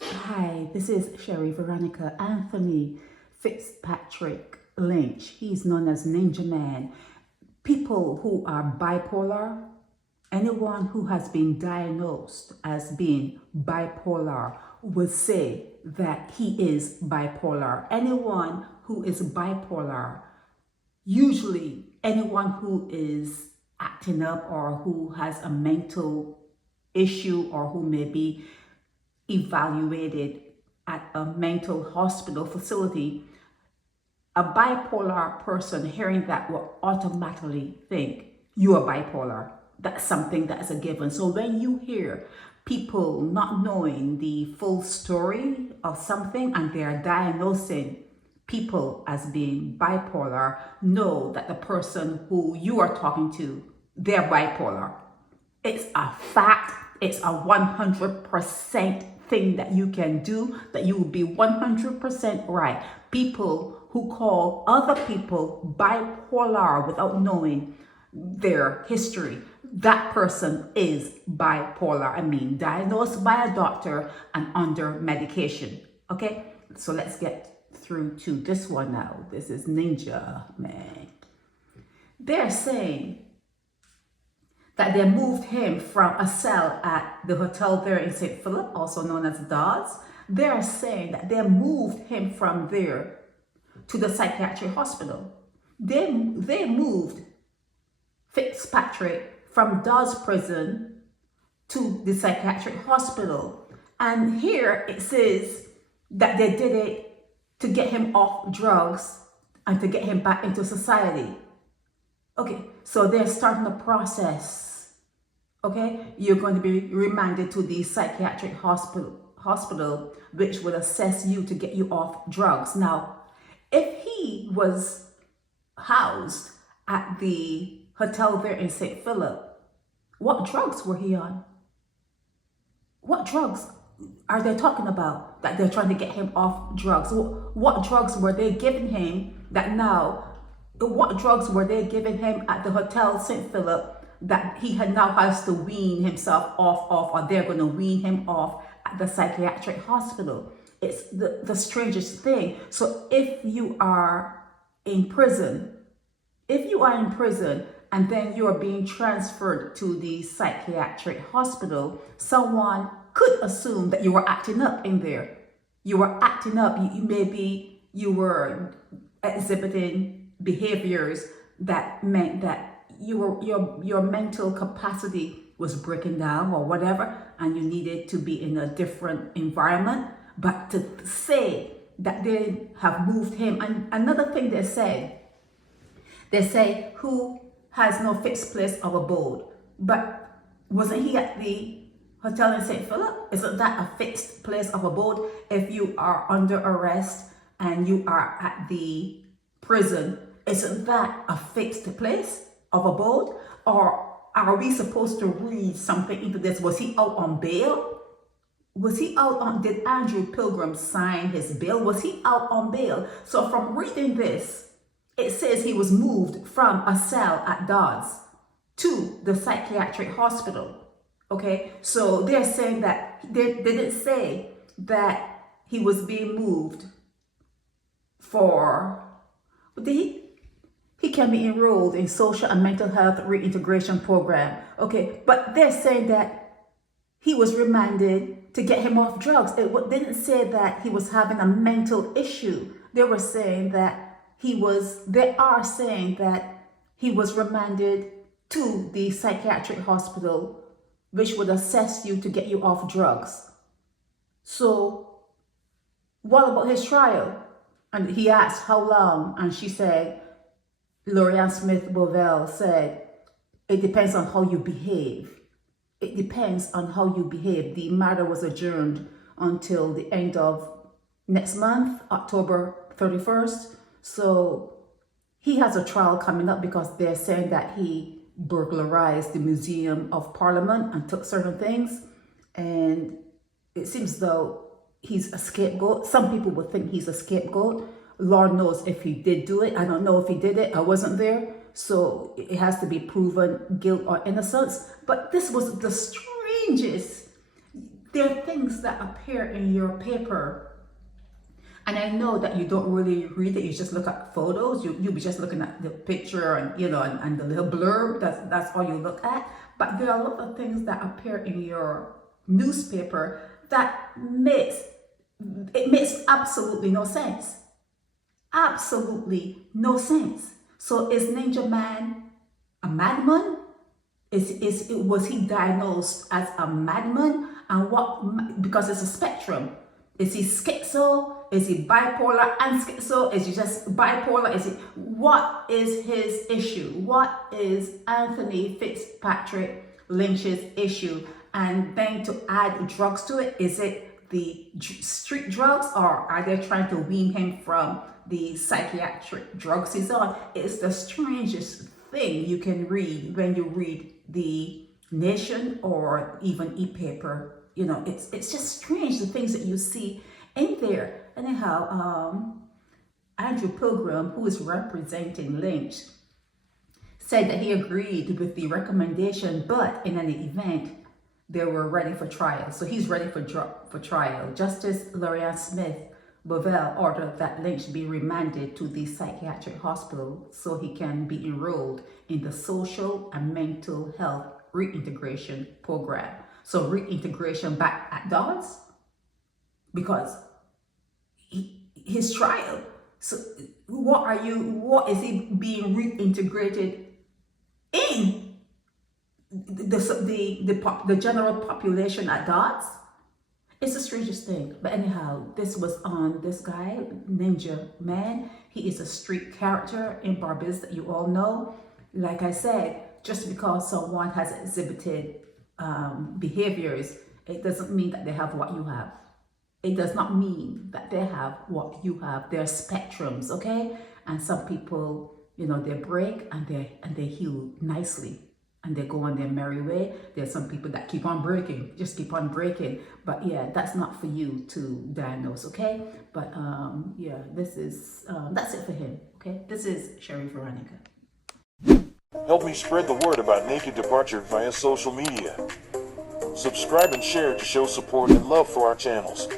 Hi, this is Sherry Veronica Anthony Fitzpatrick Lynch. He's known as Ninja Man. People who are bipolar, anyone who has been diagnosed as being bipolar would say that he is bipolar. Anyone who is bipolar, usually anyone who is acting up or who has a mental issue or who may be evaluated at a mental hospital facility, a bipolar person hearing that will automatically think you are bipolar. That's something that's a given. So when you hear people not knowing the full story of something and they are diagnosing people as being bipolar, know that the person who you are talking to, they're bipolar. It's a fact. It's a 100% thing that you can do, that you will be 100% right. People who call other people bipolar without knowing their history, that person is bipolar. I mean, diagnosed by a doctor and under medication. Okay, so let's get through to this one now. This is Ninja Man. They're saying that they moved him from a cell at the hotel there in St. Philip, also known as Dawes. They're saying that they moved him from there to the psychiatric hospital. They moved Fitzpatrick from Dawes prison to the psychiatric hospital. And here it says that they did it to get him off drugs and to get him back into society. Okay, so they're starting the process. Okay, you're going to be remanded to the psychiatric hospital, which will assess you to get you off drugs. Now, if he was housed at the hotel there in St. Philip, what drugs were he on? What drugs are they talking about that they're trying to get him off drugs? What drugs were they giving him that now, what drugs were they giving him at the hotel St. Philip that he now has to wean himself off, or they're going to wean him off at the psychiatric hospital? It's the strangest thing. So if you are in prison, and then you are being transferred to the psychiatric hospital, someone could assume that you were acting up in there. You were acting up. You were exhibiting behaviors that meant that your mental capacity was breaking down or whatever, and you needed to be in a different environment. But to say that they have moved him, and another thing they say who has no fixed place of abode. But wasn't he at the hotel in St. Philip? Isn't that a fixed place of abode? If you are under arrest and you are at the prison, isn't that a fixed place of abode? Or are we supposed to read something into this? Was he out on bail? Did Andrew Pilgrim sign his bail? Was he out on bail? So from reading this, it says he was moved from a cell at Dawes to the psychiatric hospital. Okay, so they're saying that they didn't say that he was being moved for, he can be enrolled in social and mental health reintegration program. Okay, but they're saying that he was remanded to get him off drugs. It didn't say that he was having a mental issue. They are saying that he was remanded to the psychiatric hospital, which would assess you to get you off drugs. So what about his trial? And he asked how long, and she said, Lorianne Smith Bovell said, it depends on how you behave. It depends on how you behave. The matter was adjourned until the end of next month, October 31st. So he has a trial coming up because they're saying that he burglarized the Museum of Parliament and took certain things. And it seems though he's a scapegoat. Some people would think he's a scapegoat. Lord knows if he did do it. I don't know if he did it. I wasn't there. So it has to be proven guilt or innocence. But this was the strangest. there are things that appear in your paper, and I know that you don't really read it. You just look at photos. You'll be just looking at the picture and and the little blurb. That's all you look at. But there are a lot of things that appear in your newspaper that makes absolutely no sense. Absolutely no sense. So is Ninja Man a madman? Was he diagnosed as a madman? And what, because it's a spectrum. Is he schizo? Is he bipolar and schizo? Is he just bipolar? What is his issue? What is Anthony Fitzpatrick Lynch's issue? And then to add drugs to it, is it the street drugs, or are they trying to wean him from the psychiatric drugs he's on? It's the strangest thing you can read when you read the Nation or even e-paper. It's just strange, the things that you see in there. Anyhow, Andrew Pilgrim, who is representing Lynch, said that he agreed with the recommendation, but in any event, they were ready for trial. So he's ready for trial. Justice Lorianne Smith Bovell ordered that Lynch be remanded to the psychiatric hospital so he can be enrolled in the social and mental health reintegration program. So reintegration back at Dodds, because his trial. So what is he being reintegrated in? The general population at Dodds? It's the strangest thing. But anyhow, this was on this guy, Ninja Man. He is a street character in Barbados that you all know. Like I said, just because someone has exhibited behaviors, it doesn't mean that they have what you have. It does not mean that they have what you have. They're spectrums, okay? And some people, they break and they heal nicely, and they go on their merry way. There's some people that keep on breaking, just keep on breaking. But yeah, that's not for you to diagnose, okay? But yeah, this is, that's it for him, okay? This is Sherry Veronica. Help me spread the word about Naked Departure via social media. Subscribe and share to show support and love for our channels.